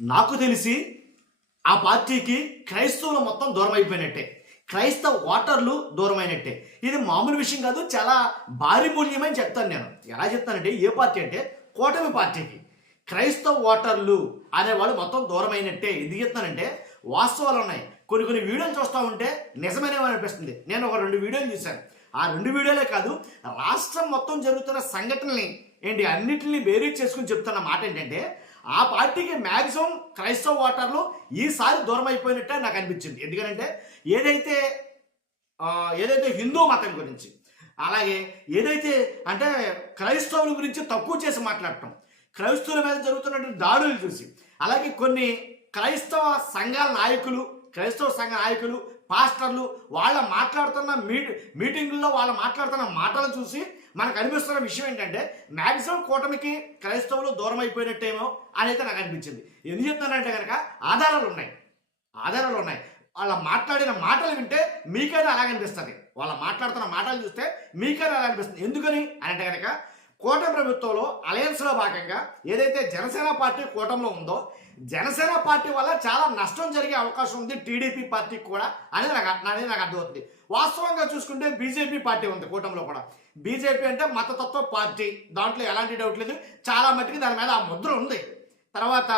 నాకు తెలిసి ఆ పార్టీకి క్రైస్తవులు మొత్తం దూరం అయిపోయినట్టే, క్రైస్తవ ఓటర్లు దూరమైనట్టే. ఇది మామూలు విషయం కాదు, చాలా భారీ మూల్యమని చెప్తాను. నేను ఎలా చెప్తానంటే, ఏ పార్టీ అంటే కూటమి పార్టీకి క్రైస్తవ ఓటర్లు అనేవాళ్ళు మొత్తం దూరమైనట్టే. ఎందుకు చెప్తానంటే వాస్తవాలు ఉన్నాయి. కొన్ని వీడియోలు చూస్తూ ఉంటే నిజమేనేమో అనిపిస్తుంది. నేను ఒక 2 వీడియోలు చూశాను. ఆ 2 వీడియోలే కాదు, రాష్ట్రం మొత్తం జరుగుతున్న సంఘటనల్ని అన్నిటిని బేరీజ్ చేసుకుని చెప్తున్న మాట ఏంటంటే, ఆ పార్టీకి మ్యాక్సిమం క్రైస్తవ ఓటర్లు ఈసారి దూరం అయిపోయినట్టే నాకు అనిపించింది. ఎందుకంటే ఏదైతే ఏదైతే హిందూ మతం గురించి, అలాగే ఏదైతే అంటే క్రైస్తవుల గురించి తక్కువ చేసి మాట్లాడటం, క్రైస్తవుల మీద జరుగుతున్నటువంటి దాడులు చూసి, అలాగే కొన్ని క్రైస్తవ సంఘాల నాయకులు, క్రైస్తవ సంఘ నాయకులు, పాస్టర్లు వాళ్ళ మాట్లాడుతున్న మీటింగుల్లో వాళ్ళు మాట్లాడుతున్న మాటలు చూసి మనకు అనిపిస్తున్న విషయం ఏంటంటే, మ్యాక్సిమం కూటమికి క్రైస్తవులు దూరం అయిపోయినట్టేమో అని అయితే నాకు అనిపించింది. ఎందుకు చెప్తానంటే కనుక ఆధారాలు ఉన్నాయి. వాళ్ళ మాట్లాడిన మాటలు వింటే మీకైనా అలాగనిపిస్తుంది, వాళ్ళ మాట్లాడుతున్న మాటలు చూస్తే మీకైనా అలా అనిపిస్తుంది. ఎందుకని అని అంటే కనుక, కూటమి ప్రభుత్వంలో అలయన్స్లో భాగంగా ఏదైతే జనసేన పార్టీ కూటమిలో ఉందో, జనసేన పార్టీ వల్ల చాలా నష్టం జరిగే అవకాశం ఉంది టీడీపీ పార్టీకి కూడా అనేది నాకు అర్థమవుతుంది. వాస్తవంగా చూసుకుంటే బీజేపీ పార్టీ ఉంది కూటమిలో కూడా. బీజేపీ అంటే మతతత్వ పార్టీ, దాంట్లో ఎలాంటి డౌట్ లేదు. చాలా మట్టుకు దాని మీద ఆ ముద్ర ఉంది. తర్వాత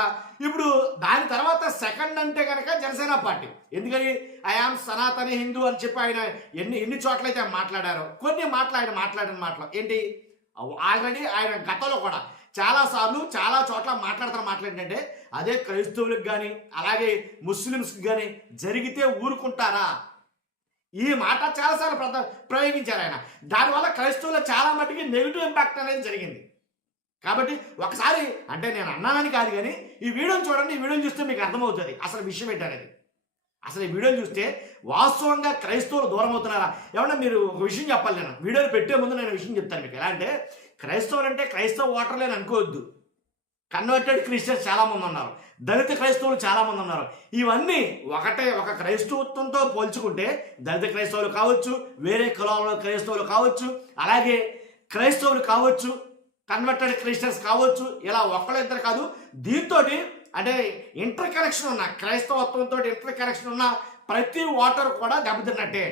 ఇప్పుడు దాని తర్వాత సెకండ్ అంటే కనుక జనసేన పార్టీ. ఎందుకని ఐఆమ్ సనాతని హిందూ అని చెప్పి ఆయన ఎన్ని చోట్లయితే మాట్లాడారో, కొన్ని మాట్లాడిన మాటలు ఏంటి, ఆల్రెడీ ఆయన గతంలో కూడా చాలాసార్లు చాలా చోట్ల మాట్లాడుతున్న ఏంటంటే, అదే క్రైస్తవులకు కానీ అలాగే ముస్లిమ్స్కి కానీ జరిగితే ఊరుకుంటారా, ఈ మాట చాలాసార్లు ప్రయోగించారు ఆయన. దానివల్ల క్రైస్తవులు చాలా మటుకి నెగిటివ్ ఇంపాక్ట్ అనేది జరిగింది. కాబట్టి ఒకసారి అంటే నేను అన్నానని కాదు, కానీ ఈ వీడియోని చూడండి. ఈ వీడియోని చూస్తే మీకు అర్థమవుతుంది అసలు విషయం ఏంటనేది. అసలు ఈ వీడియోని చూస్తే వాస్తవంగా క్రైస్తవులు దూరం అవుతున్నారా. ఏమన్నా మీరు ఒక విషయం చెప్పాలి. నేను వీడియోలు పెట్టే ముందు నేను విషయం చెప్తాను మీకు. ఎలా అంటే, క్రైస్తవులు అంటే క్రైస్తవ ఓటర్లే అని అనుకోవద్దు. కన్వర్టెడ్ క్రిస్టియన్స్ చాలామంది ఉన్నారు, దళిత క్రైస్తవులు చాలామంది ఉన్నారు. ఇవన్నీ ఒక క్రైస్తవత్వంతో పోల్చుకుంటే దళిత క్రైస్తవులు కావచ్చు, వేరే కులాల క్రైస్తవులు కావచ్చు, అలాగే క్రైస్తవులు కావచ్చు, కన్వర్టెడ్ క్రిస్టియన్స్ కావచ్చు, ఇలా ఒకళ్ళిద్దరు కాదు, దీంతో అంటే ఇంటర్ కనెక్షన్ ఉన్న క్రైస్తవత్వంతో ఇంటర్ కనెక్షన్ ఉన్న ప్రతి ఓటర్ కూడా దెబ్బతిన్నట్టే.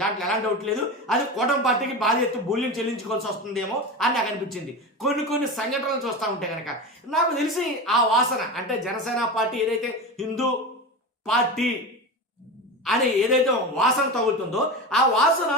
దాంట్లో ఎలాంటి డౌట్ లేదు. అది కూటమి పార్టీకి భారీ ఎత్తు మూల్యం చెల్లించుకోవాల్సి వస్తుందేమో అని నాకు అనిపించింది. కొన్ని సంఘటనలు చూస్తూ ఉంటే కనుక నాకు తెలిసి ఆ వాసన అంటే జనసేన పార్టీ ఏదైతే హిందూ పార్టీ అని ఏదైతే వాసన తగులుతుందో, ఆ వాసన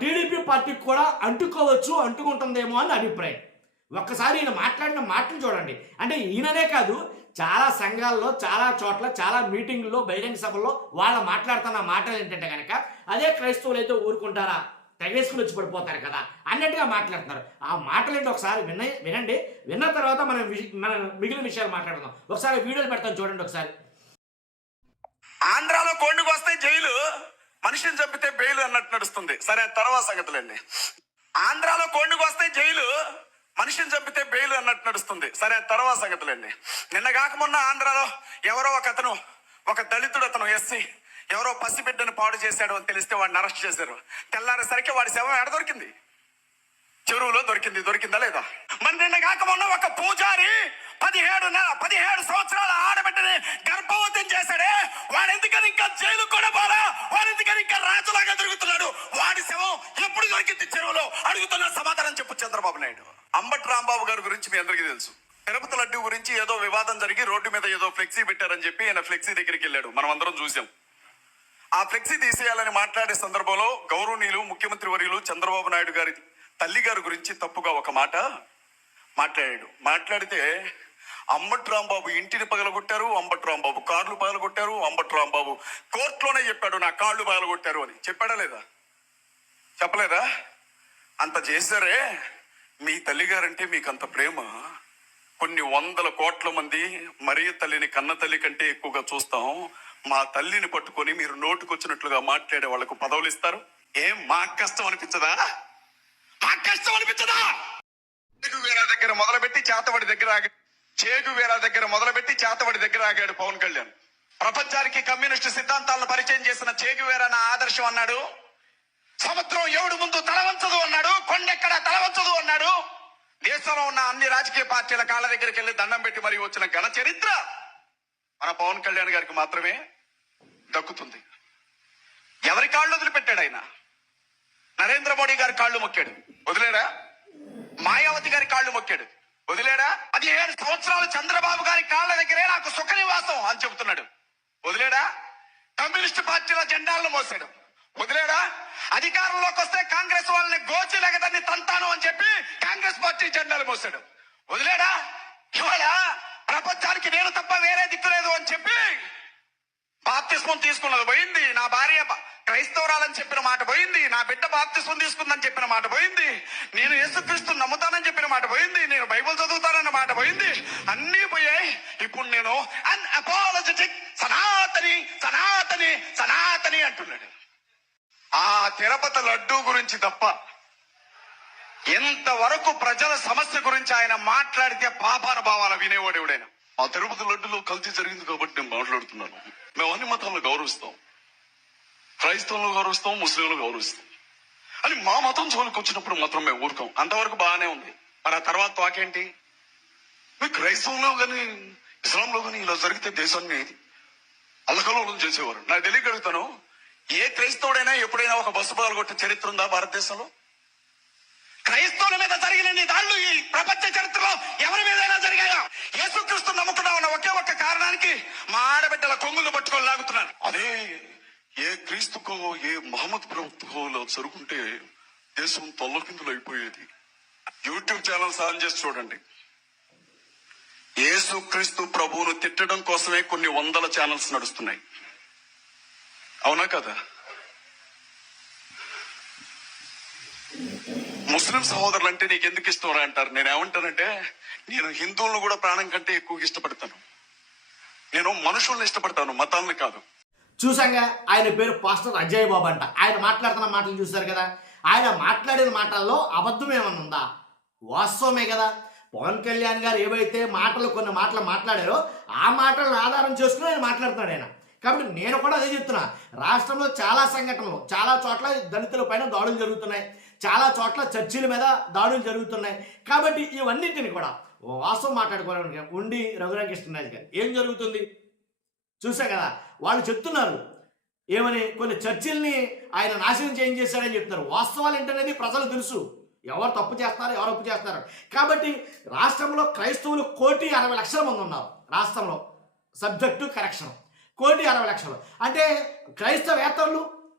టీడీపీ పార్టీకి కూడా అంటుకుంటుందేమో అని అభిప్రాయం. ఒక్కసారి ఈయన మాట్లాడిన మాటలు చూడండి. అంటే ఈయననే కాదు, చాలా సంఘాల్లో, చాలా చోట్ల, చాలా మీటింగుల్లో, బహిరంగ సభల్లో వాళ్ళు మాట్లాడుతున్న మాటలు ఏంటంటే కనుక, అదే క్రైస్తవులు అయితే ఊరుకుంటారా, తెగేసుకుని వచ్చి పడిపోతారు కదా అన్నట్టుగా మాట్లాడుతున్నారు. ఆ మాటలు ఏంటి ఒకసారి వినండి. విన్న తర్వాత మనం మిగిలిన విషయాలు మాట్లాడుదాం. ఒకసారి వీడియోలు పెడతాను చూడండి ఒకసారి. ఆంధ్రాలో కోండుకు వస్తే జైలు, మనిషిని చంపితే బెయిల్ అన్నట్టు నడుస్తుంది. సరే, తర్వాత సంగతులండి. ఆంధ్రాలో కోండుకు వస్తే జైలు, మనిషిని చంపితే బెయిల్ అన్నట్టు నడుస్తుంది. సరే, తర్వాత సంగతులండి. నిన్న కాక మొన్న ఆంధ్రాలో ఎవరో ఒక దళితుడు, అతను ఎస్సీ, ఎవరో పసిబిడ్డను పాడు చేశాడు అని తెలిస్తే వాడిని అరెస్ట్ చేశారు. తెల్లారేసరికి వాడి శవం ఎక్కడ దొరికింది? చెరువులో దొరికిందా లేదా? మరి నిన్న కాక మొన్న ఒక పూజారి 17 సంవత్సరాల ఆడబిడ్డని గర్భవతం చేశాడే, వాడు ఎందుకని ఇంకా జైలు కూడా పోరా? వాడు ఎందుకని ఇంకా రాజులాగా దొరుకుతున్నాడు? వాడి శవం ఎప్పుడు దొరికింది చెరువులో? అడుగుతున్న సమాధానం చెప్పు చంద్రబాబు నాయుడు. అంబటి రాంబాబు గారి గురించి మీ అందరికీ తెలుసు. తిరుపతి లడ్డు గురించి ఏదో వివాదం జరిగి రోడ్డు మీద ఏదో ఫ్లెక్సీ పెట్టారని చెప్పి ఆయన ఫ్లెక్సీ దగ్గరికి వెళ్ళాడు. మనం అందరం చూసాం. ఆ ఫ్లెక్సీ తీసేయాలని మాట్లాడే సందర్భంలో గౌరవనీయులు ముఖ్యమంత్రి వర్యులు చంద్రబాబు నాయుడు గారి తల్లి గారి గురించి తప్పుగా ఒక మాట మాట్లాడితే, అంబటి రాంబాబు ఇంటిని పగలగొట్టారు, అంబటి రాంబాబు కార్లు పగలగొట్టారు, అంబటి రాంబాబు కోర్టులోనే చెప్పాడు నా కాళ్ళు పగలగొట్టారు అని. చెప్పాడా లేదా? చెప్పలేదా? అంత చేశారే. మీ తల్లిగారంటే మీకు అంత ప్రేమ. కొన్ని 100 కోట్ల మంది మరియ తల్లిని కన్న తల్లి కంటే ఎక్కువగా చూస్తాం. మా తల్లిని పట్టుకొని మీరు నోటుకొచ్చినట్లుగా మాట్లాడే వాళ్లకు పదవులు ఇస్తారు. ఏం మాకు కష్టం అనిపించదా? చేగువేరా దగ్గర మొదలుపెట్టి చేతబడి దగ్గర ఆగాడు పవన్ కళ్యాణ్. ప్రపంచానికి కమ్యూనిస్టు సిద్ధాంతాలను పరిచయం చేసిన చేగువేరా నా ఆదర్శం అన్నాడు. సముద్రం ఎవడు ముందు తలవంచదు అన్నాడు. కొండెక్కడ తలవంచదు అన్నాడు. దేశంలో ఉన్న అన్ని రాజకీయ పార్టీల కాళ్ళ దగ్గరికి వెళ్లి దండం పెట్టి మరీ వచ్చిన ఘన చరిత్ర పవన్ కళ్యాణ్ గారికి మాత్రమే దక్కుతుంది. ఎవరి కాళ్ళు వదిలిపెట్టాడు ఆయన? నరేంద్ర మోడీ గారి కాళ్ళు మొక్కాడు, వదిలేడా? మాయావతి గారి కాళ్ళు మొక్కాడు, వదిలేడా? 17 సంవత్సరాలు చంద్రబాబు గారి కాళ్ళ దగ్గరే నాకు సుఖ నివాసం అని చెబుతున్నాడు, వదిలేడా? కమ్యూనిస్ట్ పార్టీల జెండాలను మోసాడు, వదిలేడా? అధికారంలోకి వస్తే కాంగ్రెస్ వాళ్ళని గోచి లెగదాన్ని తంతాను అని చెప్పి కాంగ్రెస్ పార్టీ జెండాలు మోసాడు, వదిలేడా? ఇవాళ ప్రపంచానికి నేను తప్ప వేరే దిక్కు లేదు అని చెప్పి బాప్తిస్మం తీసుకున్నది పోయింది, నా భార్య క్రైస్తవురాలని చెప్పిన మాట పోయింది, నా బిడ్డ బాప్తిస్మం తీసుకుందని చెప్పిన మాట పోయింది, నేను యేసుక్రీస్తుని నమ్ముతానని చెప్పిన మాట పోయింది, నేను బైబిల్ చదువుతానన్న మాట పోయింది, అన్నీ పోయాయి. ఇప్పుడు నేను అన్అపాలజెటిక్ సనాతని సనాతని సనాతని అంటున్నాడు. ఆ తిరుపతి లడ్డూ గురించి తప్ప ఎంతవరకు ప్రజల సమస్య గురించి ఆయన మాట్లాడితే పాపాన భావాల వినేవాడు ఎవడైనా. ఆ తిరుపతి లడ్డులో కల్తీ జరిగింది కాబట్టి నేను మాట్లాడుతున్నాను. మేము అన్ని మతాలను గౌరవిస్తాం, క్రైస్తవులను గౌరవిస్తాం, ముస్లింలను గౌరవిస్తాం అని మా మతం జోలికి వచ్చినప్పుడు మాత్రం మేము ఊరుకోం. అంతవరకు బాగానే ఉంది. మరి ఆ తర్వాత వాకేంటి? మీ క్రైస్తవంలో కానీ ఇస్లాంలో కానీ ఇలా జరిగితే దేశాన్ని అల్లకల్లోలం చేసేవారు. నాకు తెలియగలుగుతాను, ఏ క్రైస్తవుడైనా ఎప్పుడైనా ఒక బస్సు పాల్గొట్టే చరిత్ర ఉందా భారతదేశంలో? క్రైస్తవుల మీద జరిగిన దాళ్ళు ఈ ప్రపంచ చరిత్రలో ఎవరి మీదైనా జరిగాయా? యేసుక్రీస్తు నమ్ముకున్నామన్న ఒకే ఒక్క కారణానికి మా ఆడబిడ్డల కొంగులు పట్టుకొని లాగుతున్నారు. అదే ఏ క్రీస్తుకో ఏ మహమ్మద్ ప్రభుత్వకో జరుగుంటే దేశం తొల్లకిందులు అయిపోయేది. యూట్యూబ్ ఛానల్స్ ఆన్ చేసి చూడండి. యేసుక్రీస్తు ప్రభువును తిట్టడం కోసమే కొన్ని వందల ఛానల్స్ నడుస్తున్నాయి, అవునా కదా? ముస్లిం సహోదరులు అంటే నీకు ఎందుకు ఇష్టం అంటారు. నేను ఏమంటానంటే, నేను హిందువులను కూడా ప్రాణం కంటే ఎక్కువ ఇష్టపడతాను. నేను మనుషుల్ని ఇష్టపడతాను, మతాలను కాదు. చూసాగా, ఆయన పేరు పాస్టర్ అజయ్ బాబు అంట. ఆయన మాట్లాడుతున్న మాటలు చూశారు కదా. ఆయన మాట్లాడిన మాటల్లో అబద్ధం ఏమన్నా ఉందా? వాస్తవమే కదా. పవన్ కళ్యాణ్ గారు ఏవైతే కొన్ని మాటలు మాట్లాడారో ఆ మాటలను ఆధారం చేసుకుని ఆయన మాట్లాడుతున్నాడు ఆయన. కాబట్టి నేను కూడా అదే చెప్తున్నా. రాష్ట్రంలో చాలా సంఘటనలు, చాలా చోట్ల దళితుల పైన దాడులు జరుగుతున్నాయి, చాలా చోట్ల చర్చిల మీద దాడులు జరుగుతున్నాయి. కాబట్టి ఇవన్నింటిని కూడా వాస్తవం మాట్లాడుకోవడానికి ఉండి రఘురామకృష్ణరాజు గారు ఏం జరుగుతుంది చూసా కదా. వాళ్ళు చెప్తున్నారు ఏమని, కొన్ని చర్చిల్ని ఆయన నాశనం చేయించేశాడని చెప్తున్నారు. వాస్తవాలు ఏంటనేది ప్రజలు తెలుసు, ఎవరు తప్పు చేస్తున్నారు, ఎవరు ఒప్పు చేస్తున్నారు. కాబట్టి రాష్ట్రంలో క్రైస్తవులు 1,60,00,000 మంది ఉన్నారు. రాష్ట్రంలో సబ్జెక్టు కరెక్షన్ 1,60,00,000 అంటే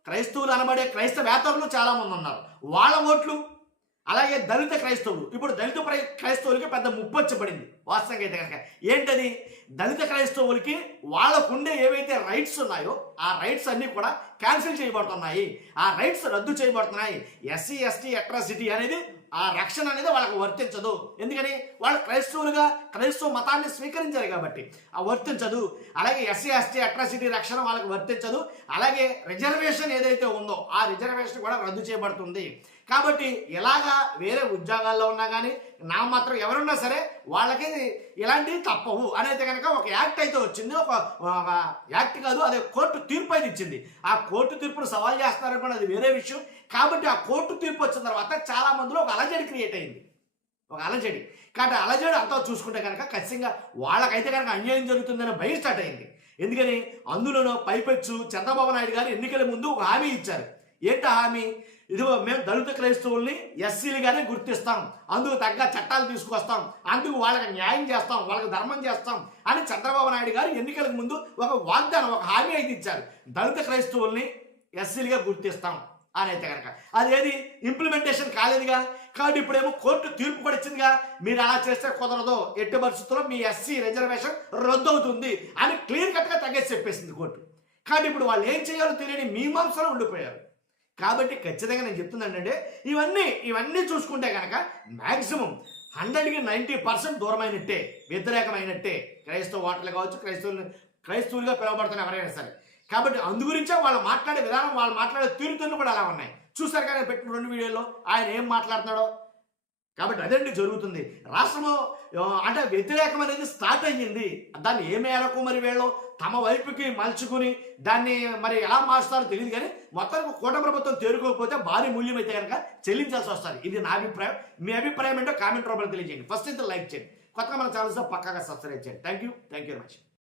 క్రైస్తవులు అనబడే క్రైస్తవేతరులు చాలా మంది ఉన్నారు. వాళ్ళ ఓట్లు, అలాగే దళిత క్రైస్తవులు. ఇప్పుడు దళిత క్రైస్తవులకి పెద్ద ముప్పొచ్చబడింది వాస్తవంగా అయితే కనుక. ఏంటది? దళిత క్రైస్తవులకి వాళ్ళకుండే ఏవైతే రైట్స్ ఉన్నాయో ఆ రైట్స్ అన్నీ కూడా క్యాన్సిల్ చేయబడుతున్నాయి, ఆ రైట్స్ రద్దు చేయబడుతున్నాయి. ఎస్సీ ఎస్టీ అట్రాసిటీ అనేది, ఆ రక్షణ అనేది వాళ్ళకి వర్తించదు. ఎందుకని? వాళ్ళు క్రైస్తవ మతాన్ని స్వీకరించారు కాబట్టి ఆ వర్తించదు. అలాగే ఎస్సీ ఎస్టీ అట్రాసిటీ రక్షణ వాళ్ళకి వర్తించదు. అలాగే రిజర్వేషన్ ఏదైతే ఉందో ఆ రిజర్వేషన్ కూడా రద్దు చేయబడుతుంది. కాబట్టి ఇలాగా వేరే ఉద్యోగాల్లో ఉన్నా కానీ నా మాత్రం ఎవరున్నా సరే వాళ్ళకి ఇలాంటివి తప్పవు అనేది కనుక ఒక యాక్ట్ అయితే వచ్చింది. ఒక యాక్ట్ కాదు, అదే కోర్టు తీర్పు అయితే ఇచ్చింది. ఆ కోర్టు తీర్పును సవాల్ చేస్తున్నారనుకోండి, అది వేరే విషయం. కాబట్టి ఆ కోర్టు తీర్పు వచ్చిన తర్వాత చాలా మందిలో ఒక అలజడి క్రియేట్ అయింది, ఒక అలజడి. కాబట్టి అలజడి అంతా చూసుకుంటే కనుక ఖచ్చితంగా వాళ్ళకైతే కనుక అన్యాయం జరుగుతుందనే భయం స్టార్ట్ అయింది. ఎందుకని? అందులోనూ పైపెచ్చు చంద్రబాబు నాయుడు గారు ఎన్నికల ముందు ఒక హామీ ఇచ్చారు. ఏంటి హామీ? ఇదిగో మేము దళిత క్రైస్తవుల్ని ఎస్సీలుగానే గుర్తిస్తాం, అందుకు తగ్గ చట్టాలు తీసుకొస్తాం, అందుకు వాళ్ళకి న్యాయం చేస్తాం, వాళ్ళకి ధర్మం చేస్తాం అని చంద్రబాబు నాయుడు గారు ఎన్నికలకు ముందు ఒక వాగ్దానం, ఒక హామీ అయితే ఇచ్చారు. దళిత క్రైస్తవుల్ని ఎస్సీలుగా గుర్తిస్తాం అని అయితే కనుక అదేది ఇంప్లిమెంటేషన్ కాలేదుగా. కాబట్టి ఇప్పుడేమో కోర్టు తీర్పు కూడా ఇచ్చిందిగా, మీరు అలా చేస్తే కుదరదు, ఎట్టి పరిస్థితుల్లో మీ ఎస్సీ రిజర్వేషన్ రద్దు అవుతుంది అని క్లియర్ కట్గా తగ్గేసి చెప్పేసింది కోర్టు. కాబట్టి ఇప్పుడు వాళ్ళు ఏం చేయాలో తెలియని మీమాంసలో ఉండిపోయారు. కాబట్టి ఖచ్చితంగా నేను చెప్తుందంటే ఇవన్నీ చూసుకుంటే కనుక మ్యాక్సిమం 100కి 90% దూరమైనట్టే, వ్యతిరేకమైనట్టే. క్రైస్తవ ఓటర్లు కావచ్చు, క్రైస్తవులుగా పిలువబడుతున్న ఎవరైనా సరే. కాబట్టి అందు గురించే వాళ్ళు మాట్లాడే విధానం, వాళ్ళు మాట్లాడే తీరుతెన్నులు కూడా అలా ఉన్నాయి. చూసారు కానీ పెట్టిన 2 వీడియోల్లో ఆయన ఏం మాట్లాడుతున్నాడో. కాబట్టి అదండి జరుగుతుంది రాష్ట్రంలో. అంటే వ్యతిరేకం అనేది స్టార్ట్ అయ్యింది. దాన్ని ఏ మేరకు మరి వీళ్ళు తమ వైపుకి మలుచుకుని దాన్ని మరి ఎలా మార్చుతారో తెలియదు. కానీ మొత్తానికి కూటమి ప్రభుత్వం తేరుకోకపోతే భారీ మూల్యం అయితే కనుక చెల్లించాల్సి వస్తుంది. ఇది నా అభిప్రాయం. మీ అభిప్రాయం ఏంటో కామెంట్ రూపంలో తెలియజేయండి. ఫస్ట్ అయితే లైక్ చేయండి, కొత్తగా మన ఛానల్స్ పక్కాగా సబ్స్క్రైబ్ చేయండి. Thank you very much.